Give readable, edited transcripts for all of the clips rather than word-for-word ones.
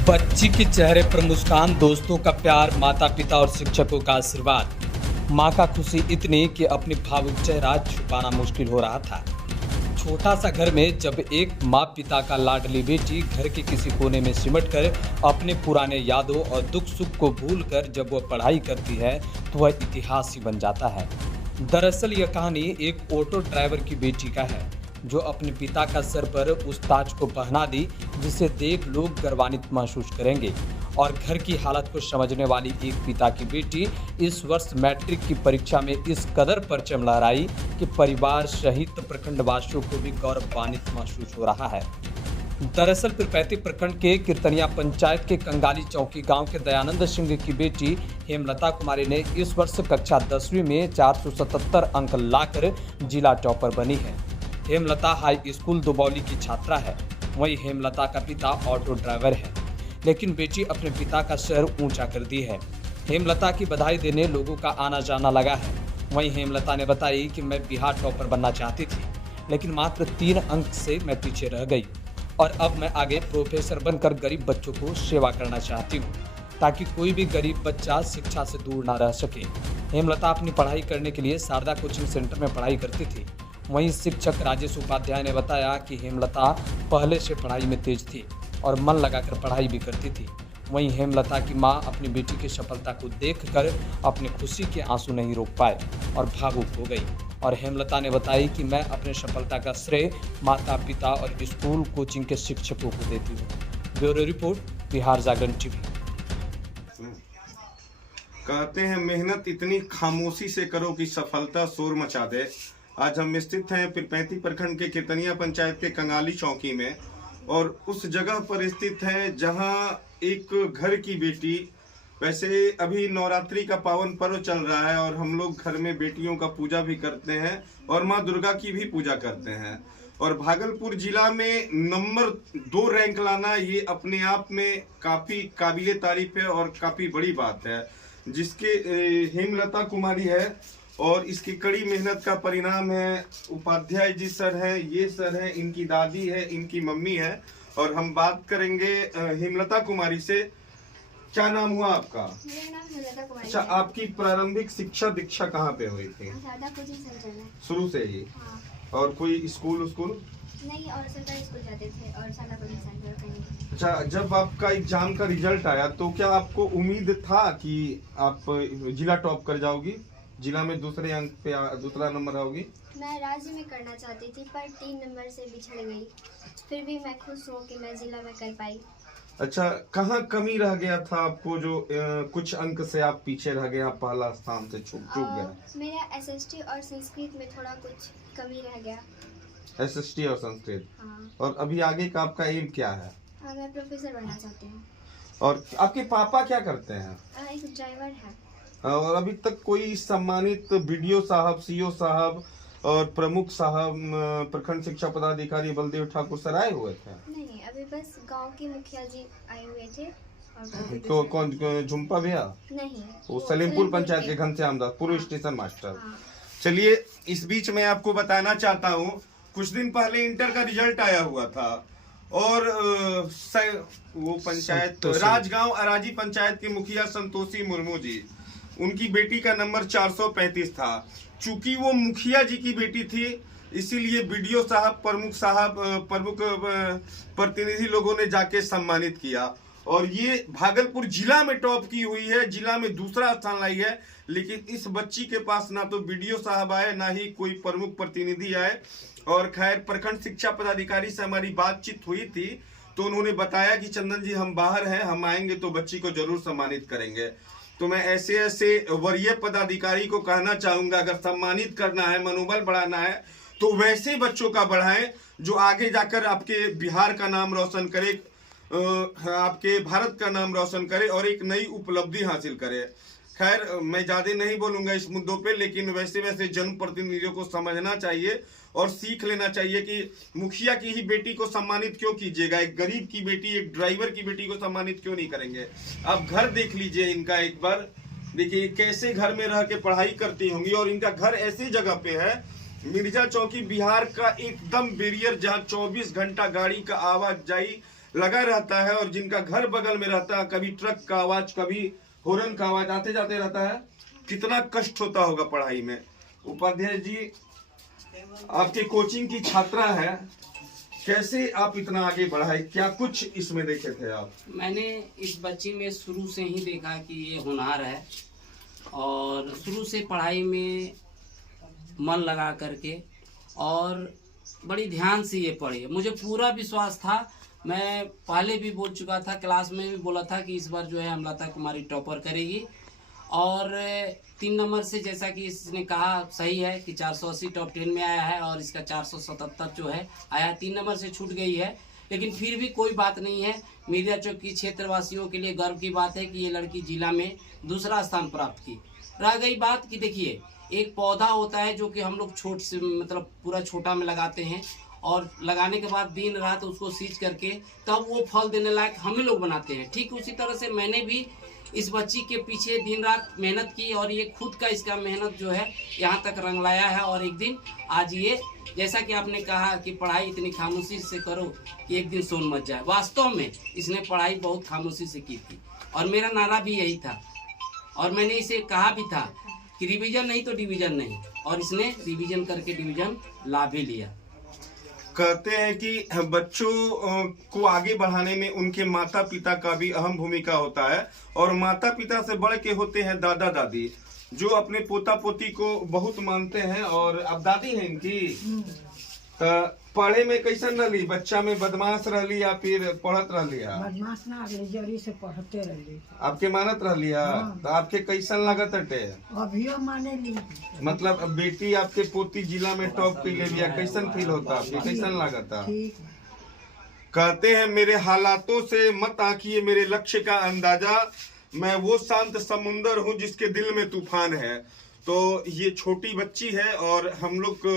बच्ची के चेहरे पर मुस्कान, दोस्तों का प्यार, माता पिता और शिक्षकों का आशीर्वाद। माँ का खुशी इतनी कि अपनी भावुक चेहरा छुपाना मुश्किल हो रहा था। छोटा सा घर में जब एक माँ पिता का लाडली बेटी घर के किसी कोने में सिमट कर अपने पुराने यादों और दुख सुख को भूल कर जब वह पढ़ाई करती है तो वह इतिहास ही बन जाता है। दरअसल यह कहानी एक ऑटो ड्राइवर की बेटी का है जो अपने पिता का सर पर उस ताज को पहना दी जिसे देख लोग गर्वान्वित महसूस करेंगे। और घर की हालत को समझने वाली एक पिता की बेटी इस वर्ष मैट्रिक की परीक्षा में इस कदर परचम लहराई कि परिवार सहित प्रखंडवासियों को भी गौरवान्वित महसूस हो रहा है। दरअसल पीरपैंती प्रखंड के कीर्तनिया पंचायत के कंगाली चौकी गांव के दयानंद सिंह की बेटी हेमलता कुमारी ने इस वर्ष कक्षा 10वीं में 477 अंक लाकर जिला टॉपर बनी है। हेमलता हाई स्कूल दुबौली की छात्रा है। वहीं हेमलता का पिता ऑटो ड्राइवर है, लेकिन बेटी अपने पिता का सर ऊंचा कर दी है। हेमलता की बधाई देने लोगों का आना जाना लगा है। वहीं हेमलता ने बताई कि मैं बिहार टॉपर बनना चाहती थी, लेकिन मात्र 3 अंक से मैं पीछे रह गई और अब मैं आगे प्रोफेसर बनकर गरीब बच्चों को सेवा करना चाहती हूँ ताकि कोई भी गरीब बच्चा शिक्षा से दूर ना रह सके। हेमलता अपनी पढ़ाई करने के लिए शारदा कोचिंग सेंटर में पढ़ाई करती थी। वहीं शिक्षक राजेश उपाध्याय ने बताया कि हेमलता पहले से पढ़ाई में तेज थी और मन लगाकर पढ़ाई भी करती थी। वहीं हेमलता की मां अपनी बेटी की सफलता को देखकर अपनी खुशी के आंसू नहीं रोक पाए और भावुक हो गई। और हेमलता ने बताई कि मैं अपने सफलता का श्रेय माता पिता और स्कूल कोचिंग के शिक्षकों को देती हूँ। ब्यूरो रिपोर्ट, बिहार जागरण टीवी। कहते हैं मेहनत इतनी खामोशी से करो कि सफलता शोर मचा दे। आज हम स्थित हैं पीरपैंती प्रखंड के कीर्तनिया पंचायत के कंगाली चौकी में और उस जगह पर स्थित है जहां एक घर की बेटी, वैसे अभी नवरात्रि का पावन पर्व चल रहा है और हम लोग घर में बेटियों का पूजा भी करते हैं और माँ दुर्गा की भी पूजा करते हैं। और भागलपुर जिला में नंबर 2 रैंक लाना ये अपने आप में काफी काबिले तारीफ है और काफी बड़ी बात है, जिसके हेमलता कुमारी है और इसकी कड़ी मेहनत का परिणाम है। उपाध्याय जी सर हैं, ये सर हैं, इनकी दादी है, इनकी मम्मी है। और हम बात करेंगे हेमलता कुमारी से। क्या नाम हुआ आपका? मेरा नाम हेमलता कुमारी। अच्छा, आपकी प्रारंभिक शिक्षा दीक्षा कहाँ पे हुई थी? शारदा कोचिंग सेंटर में। शुरू से ही? हाँ। और कोई स्कूल नहीं, और सरकारी स्कूल जाते थे और शारदा कोचिंग सेंटर कहीं। अच्छा, जब आपका एग्जाम का रिजल्ट आया तो क्या आपको उम्मीद था कि आप जिला टॉप कर जाओगी, जिला में दूसरे अंक पे दूसरा नंबर आओगी? मैं राज्य में करना चाहती थी पर 3 नंबर से बिछड़ गई। फिर भी मैं खुश हूँ कि मैं जिला में कर पाई। अच्छा, कहाँ कमी रह गया था आपको जो कुछ अंक से आप पीछे रह गए, आप पहला स्थान से चूक गया? मेरा एसएसटी और संस्कृत में थोड़ा कुछ कमी रह गया। एसएसटी और संस्कृत? हाँ। और अभी आगे का आपका एम क्या है? मैं प्रोफेसर बनना चाहती हूँ। और आपके पापा क्या करते हैं? एक ड्राइवर है। और अभी तक कोई सम्मानित बीडीओ साहब, सीओ साहब और प्रमुख साहब, प्रखंड शिक्षा पदाधिकारी बलदेव ठाकुर सर आए हुए थे? नहीं, अभी बस गांव के मुखिया जी आए हुए थे। तो कौन, झुम्पा भैया? नहीं, वो सलीमपुर पंचायत के घनश्याम दास, पूर्व स्टेशन मास्टर। हाँ। चलिए, इस बीच मैं आपको बताना चाहता हूँ, कुछ दिन पहले इंटर का रिजल्ट आया हुआ था और वो पंचायत राजगांव अराजी पंचायत के मुखिया संतोषी मुर्मू जी, उनकी बेटी का नंबर 435 था। चूंकि वो मुखिया जी की बेटी थी, इसीलिए बीडीओ साहब, प्रमुख प्रतिनिधि लोगों ने जाके सम्मानित किया और ये भागलपुर जिला में टॉप की हुई है, जिला में दूसरा स्थान लाई है। लेकिन इस बच्ची के पास ना तो बीडीओ साहब आए, ना ही कोई प्रमुख प्रतिनिधि आए। और खैर, प्रखंड शिक्षा पदाधिकारी से हमारी बातचीत हुई थी तो उन्होंने बताया कि चंदन जी, हम बाहर हैं, हम आएंगे तो बच्ची को जरूर सम्मानित करेंगे। तो मैं ऐसे वरीय पदाधिकारी को कहना चाहूंगा, अगर सम्मानित करना है, मनोबल बढ़ाना है तो वैसे बच्चों का बढ़ाएं जो आगे जाकर आपके बिहार का नाम रोशन करे, आपके भारत का नाम रोशन करे और एक नई उपलब्धि हासिल करे। खैर, मैं ज्यादा नहीं बोलूंगा इस मुद्दों पे, लेकिन वैसे जनप्रतिनिधियों को समझना चाहिए और सीख लेना चाहिए कि मुखिया की ही बेटी को सम्मानित क्यों कीजिएगा, एक गरीब की बेटी, एक ड्राइवर की बेटी को सम्मानित क्यों नहीं करेंगे? आप घर देख लीजिए इनका एक बार, देखिए कैसे घर में रह के पढ़ाई करती होंगी। और इनका घर ऐसी जगह पे है, मिर्जा चौकी, बिहार का एकदम बैरियर, जहाँ 24 घंटा गाड़ी का आवाजाही लगा रहता है और जिनका घर बगल में रहता है, कभी ट्रक का आवाज, कभी हॉर्न का आवाज आते जाते रहता है, कितना कष्ट होता होगा पढ़ाई में। उपाध्याय जी, आपके कोचिंग की छात्रा है, कैसे आप इतना आगे बढ़ाए, क्या कुछ इसमें देखे थे आप? मैंने इस बच्ची में शुरू से ही देखा कि ये होनहार है और शुरू से पढ़ाई में मन लगा करके और बड़ी ध्यान से ये पढ़ी। मुझे पूरा विश्वास था, मैं पहले भी बोल चुका था, क्लास में भी बोला था कि इस बार जो है अमृता कुमारी टॉपर करेगी। और 3 नंबर से जैसा कि इसने कहा सही है कि 480 टॉप 10 में आया है और इसका 477 जो है आया, 3 नंबर से छूट गई है, लेकिन फिर भी कोई बात नहीं है। मीडिया चौक की क्षेत्रवासियों के लिए गर्व की बात है कि ये लड़की जिला में दूसरा स्थान प्राप्त की। रह गई बात कि देखिए, एक पौधा होता है जो कि हम लोग छोट से मतलब पूरा छोटा में लगाते हैं और लगाने के बाद दिन रात उसको सींच करके तब वो फल देने लायक हम ही लोग बनाते हैं। ठीक उसी तरह से मैंने भी इस बच्ची के पीछे दिन रात मेहनत की और ये खुद का इसका मेहनत जो है यहाँ तक रंग लाया है। और एक दिन आज ये, जैसा कि आपने कहा कि पढ़ाई इतनी खामोशी से करो कि एक दिन सोन मच जाए, वास्तव में इसने पढ़ाई बहुत खामोशी से की थी और मेरा नारा भी यही था। और मैंने इसे कहा भी था कि रिवीजन नहीं तो डिवीजन नहीं, और इसने रिवीजन करके डिवीजन ला भी लिया। कहते हैं कि बच्चों को आगे बढ़ाने में उनके माता पिता का भी अहम भूमिका होता है और माता पिता से बढ़ के होते हैं दादा दादी, जो अपने पोता पोती को बहुत मानते हैं। और अब दादी हैं इनकी, पढ़े में कैसन रही? बच्चा में बदमाश रही या फिर पढ़त रही? बदमाश ना रही, जरी से पढ़ते रही। आपके मानत रही? तो आपके कैसन लागत अटे? अभियो माने ली। मतलब बेटी आपके पोती जिला में टॉप पे ले लिया, कैसन फील होता आपके, कैसन लागत? ठीक। कहते हैं मेरे हालातों से मत आंकिए मेरे लक्ष्य का अंदाजा, मैं वो शांत समुंदर हूँ जिसके दिल में तूफान है। तो ये छोटी बच्ची है और हम लोग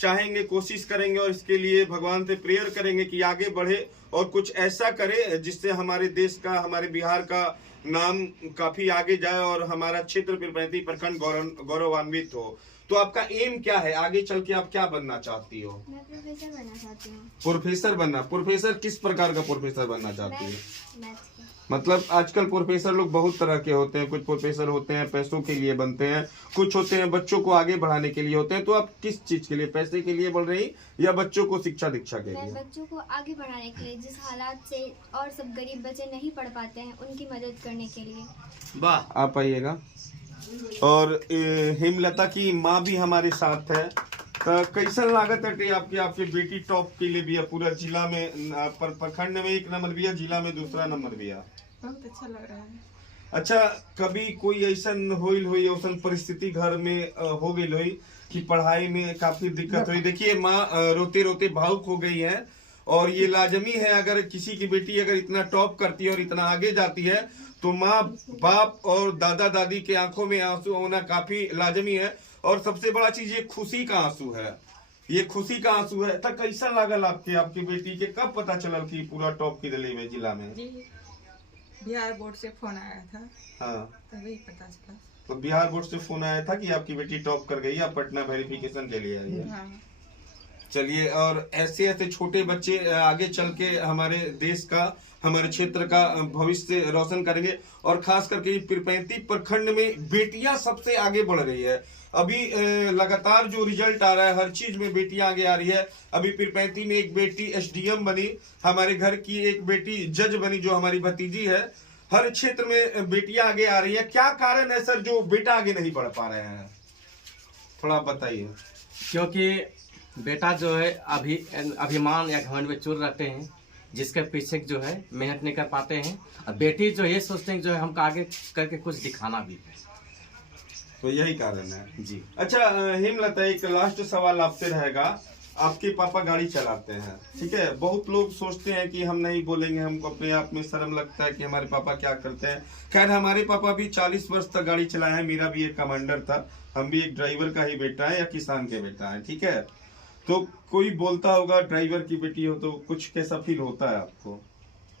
चाहेंगे, कोशिश करेंगे और इसके लिए भगवान से प्रेयर करेंगे कि आगे बढ़े और कुछ ऐसा करे जिससे हमारे देश का, हमारे बिहार का नाम काफी आगे जाए और हमारा क्षेत्र 35 प्रखंड गौरवान्वित हो। तो आपका एम क्या है? आगे चल के आप क्या बनना चाहती हो? मैं प्रोफेसर बनना चाहती हूँ। प्रोफेसर बनना? प्रोफेसर किस प्रकार का प्रोफेसर बनना चाहती है? मैथ्स की। मतलब आजकल प्रोफेसर लोग बहुत तरह के होते हैं, कुछ प्रोफेसर होते हैं पैसों के लिए बनते हैं, कुछ होते हैं बच्चों को आगे बढ़ाने के लिए होते हैं। तो आप किस चीज के लिए, पैसे के लिए बढ़ रही या बच्चों को शिक्षा दीक्षा के मैं लिए? बच्चों को आगे बढ़ाने के लिए, जिस हालात से और सब गरीब बच्चे नहीं पढ़ पाते हैं, उनकी मदद करने के लिए। वाह, आप आइएगा। और हेमलता की माँ भी हमारे साथ है। तो कैसन लागत है आपकी बेटी टॉप के लिए भी है, पूरा जिला में प्रखंड में 1 नंबर भी है, जिला में 2 नंबर भी है? बहुत अच्छा लग रहा है। अच्छा, कभी कोई ऐसन हुई ऐसन परिस्थिति घर में हो गई हुई कि पढ़ाई में काफी दिक्कत हुई? देखिए, माँ रोते रोते भावुक हो गई है और ये लाजमी है, अगर किसी की बेटी अगर इतना टॉप करती है और इतना आगे जाती है तो माँ बाप और दादा दादी के आंखों में आंसू होना काफी लाजमी है। और सबसे बड़ा चीज ये खुशी का आंसू है, ये खुशी का आंसू है। तो कैसा लागल आपकी बेटी के? कब पता चलल कि पूरा टॉप की दिल्ली में जिला में? जी, बिहार बोर्ड से फोन आया था, हाँ, तभी पता चला। तो बिहार बोर्ड से फोन आया था कि आपकी बेटी टॉप कर गई, आप पटना वेरिफिकेशन के लिए आई है। हाँ। चलिए, और ऐसे ऐसे छोटे बच्चे आगे चल के हमारे देश का, हमारे क्षेत्र का भविष्य रोशन करेंगे। और खास करके 35 प्रखंड में बेटियां सबसे आगे बढ़ रही है। अभी लगातार जो रिजल्ट आ रहा है, हर चीज में बेटियां आगे आ रही है। अभी 35 में एक बेटी SDM बनी, हमारे घर की एक बेटी जज बनी जो हमारी भतीजी है। हर क्षेत्र में बेटियां आगे आ रही है। क्या कारण है सर जो बेटा आगे नहीं बढ़ पा रहे हैं? थोड़ा बताइए। क्योंकि बेटा जो है अभिमान या घमंड में चूर रहते हैं, जिसके पीछे जो है मेहनत नहीं कर पाते हैं। और बेटी जो ये सोचते हैं जो है हमको आगे करके कुछ दिखाना भी है, तो यही कारण है जी। अच्छा हेमलता, एक लास्ट सवाल आपसे रहेगा। आपके पापा गाड़ी चलाते हैं, ठीक है? बहुत लोग सोचते हैं कि हम नहीं बोलेंगे, हमको अपने आप में शर्म लगता है कि हमारे पापा क्या करते हैं। खैर, हमारे पापा भी 40 वर्ष तक गाड़ी चलाए हैं। मेरा भी एक कमांडर था, हम भी एक ड्राइवर का ही बेटा है या किसान के बेटा है, ठीक है? तो कोई बोलता होगा ड्राइवर की बेटी हो तो कुछ कैसा फील होता है आपको?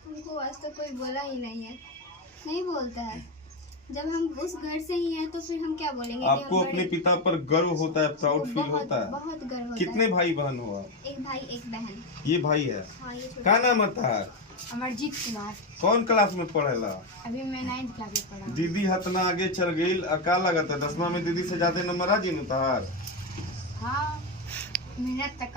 उनको आज तक कोई बोला ही नहीं है, नहीं बोलता है। जब हम उस घर से ही हैं तो फिर हम क्या बोलेंगे? आपको अपने पिता पर गर्व होता है, प्राउड फील बहुत होता है? बहुत गर्व होता कितने है। भाई बहन हो आप? एक भाई एक बहन। ये भाई है, हाँ, ये छोटा। क्या नाम आता है? अमरजीत कुमार। कौन क्लास में पढ़ेला? अभी मैं 9th क्लास में पढ़ा हूँ। दीदी हतना आगे चल गई, का लगता है 10वां में दीदी से ज्यादा नंबर आ जी तार? हाँ, मेहनत तक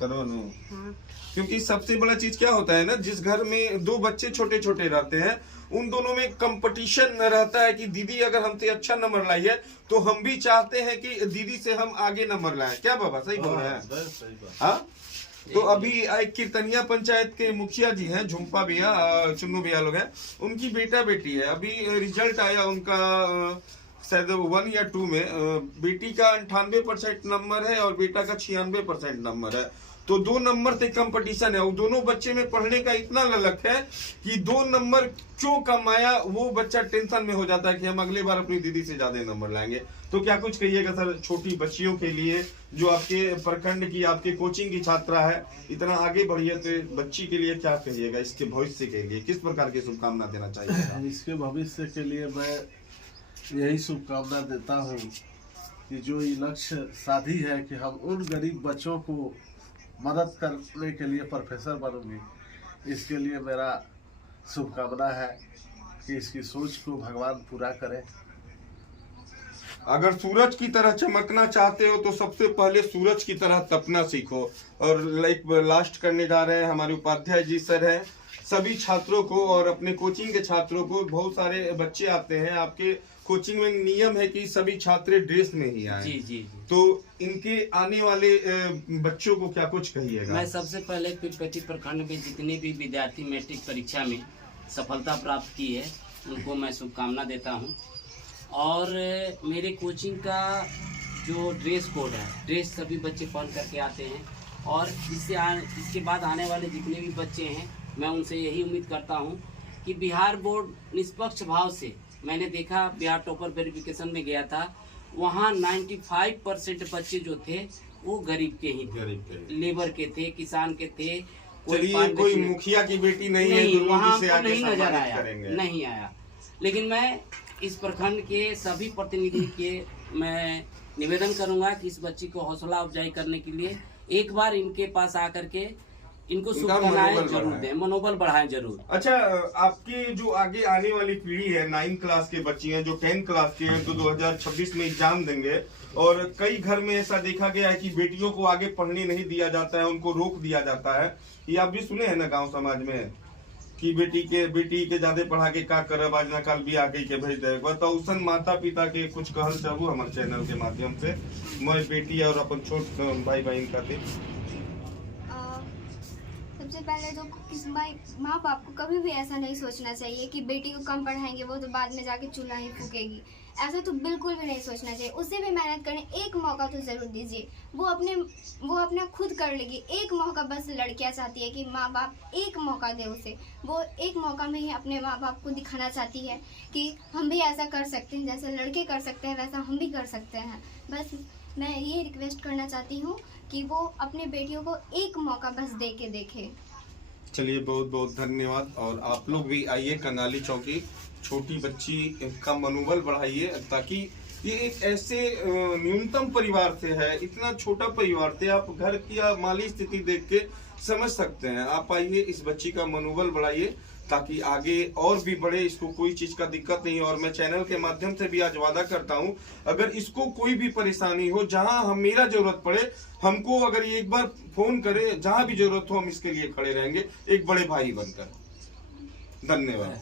करो नु। हाँ। क्योंकि सबसे बड़ा चीज क्या होता है ना, जिस घर में दो बच्चे छोटे छोटे रहते हैं उन दोनों में कंपटीशन रहता है कि दीदी अगर हमसे अच्छा नंबर लाई है तो हम भी चाहते हैं कि दीदी से हम आगे नंबर लाएं। क्या बाबा सही बोल रहे हैं? हाँ। तो अभी एक कीर्तनिया पंचायत के मुखिया जी हैं, झुम्पा भैया, चुन्नू भैया लोग हैं, उनकी बेटा बेटी है। अभी रिजल्ट आया उनका शायद 1 या 2 में। बेटी का 98% नंबर है और बेटा का 96% नंबर है। तो 2 नंबर से कंपटीशन है। और दोनों बच्चे में पढ़ने का इतना ललक है कि 2 नंबर क्यों कमाया, वो बच्चा टेंशन में हो जाता है कि हम अगले बार अपनी दीदी से ज्यादा नंबर लाएंगे। तो क्या कुछ कहिएगा सर छोटी बच्चियों के लिए जो आपके प्रखंड की आपके कोचिंग की छात्रा है, इतना आगे बढ़ी है, तो बच्ची के लिए क्या कहिएगा? इसके भविष्य के लिए किस प्रकार की शुभकामना देना चाहिए? इसके भविष्य के लिए मैं यही शुभकामना देता हूँ कि जो ये लक्ष्य साधी है कि हम उन गरीब बच्चों को मदद करने के लिए प्रोफेसर बनूंगी, इसके लिए मेरा शुभकामना है कि इसकी सोच को भगवान पूरा करे। अगर सूरज की तरह चमकना चाहते हो तो सबसे पहले सूरज की तरह तपना सीखो। और लास्ट करने जा रहे हैं, हमारे उपाध्याय जी सर हैं, सभी छात्रों को और अपने कोचिंग के छात्रों को, बहुत सारे बच्चे आते हैं आपके कोचिंग में, नियम है कि सभी छात्र ड्रेस में ही आए। जी जी। तो इनके आने वाले बच्चों को क्या कुछ कहिएगा? मैं सबसे पहले पीरपैंती प्रखंड में जितने भी विद्यार्थी मैट्रिक परीक्षा में सफलता प्राप्त की है उनको मैं शुभकामना देता हूं। और मेरे कोचिंग का जो ड्रेस कोड है, ड्रेस सभी बच्चे पहन करके आते हैं। और इसके बाद आने वाले जितने भी बच्चे हैं मैं उनसे यही उम्मीद करता हूं कि बिहार बोर्ड निष्पक्ष भाव से, मैंने देखा बिहार टॉपर वेरिफिकेशन में गया था, वहाँ 95% बच्चे जो थे वो गरीब के ही थे, लेबर के थे, किसान के थे। कोई मुखिया की बेटी नहीं वहाँ है, नहीं नजर आया, नहीं आया। लेकिन मैं इस प्रखंड के सभी प्रतिनिधि के मैं निवेदन करूंगा कि इस बच्ची को हौसला अफजाई करने के लिए एक बार इनके पास आकर के इनको शुभकामनाएं जरूर दें, मनोबल बढ़ाएं जरूर। अच्छा, आपकी जो आगे आने वाली पीढ़ी है, 9 क्लास के बच्चे हैं जो 10 क्लास के हैं, तो 2026 में एग्जाम देंगे, और कई घर में ऐसा देखा गया है कि बेटियों को आगे पढ़ने नहीं दिया जाता है, उनको रोक दिया जाता है। ये आप भी सुने हैं ना गांव समाज में कि बेटी के ज्यादा पढ़ा के का करब, आज ना कल बियाह के भेज दे। तो उसन माता पिता के कुछ कहल चाहू हमारे चैनल के माध्यम से, मैं बेटी और अपन छोट भाई बहन का थे। सबसे पहले तो किस माँ बाप को कभी भी ऐसा नहीं सोचना चाहिए कि बेटी को कम पढ़ाएंगे वो तो बाद में जाके चूल्हा ही फूकेगी। ऐसा तो बिल्कुल भी नहीं सोचना चाहिए। उससे भी मेहनत करें, एक मौका तो जरूर दीजिए, वो अपना खुद कर लेगी। एक मौका बस लड़कियां चाहती है कि माँ बाप एक मौका दे उसे, वो एक मौका में ही अपने माँ बाप को दिखाना चाहती है कि हम भी ऐसा कर सकते हैं, जैसे लड़के कर सकते हैं वैसा हम भी कर सकते हैं। बस मैं ये रिक्वेस्ट करना चाहती हूँ कि वो अपने बेटियों को एक मौका बस दे के देखे। चलिए, बहुत बहुत धन्यवाद। और आप लोग भी आइए कंगाली चौकी, छोटी बच्ची का मनोबल बढ़ाइए, ताकि ये एक ऐसे न्यूनतम परिवार से है, इतना छोटा परिवार से आप घर की माली स्थिति देख के समझ सकते हैं। आप आइए, इस बच्ची का मनोबल बढ़ाइए ताकि आगे और भी बढ़े, इसको कोई चीज का दिक्कत नहीं। और मैं चैनल के माध्यम से भी आज वादा करता हूं, अगर इसको कोई भी परेशानी हो, जहां हम मेरा जरूरत पड़े, हमको अगर ये एक बार फोन करे, जहां भी जरूरत हो हम इसके लिए खड़े रहेंगे एक बड़े भाई बनकर। धन्यवाद।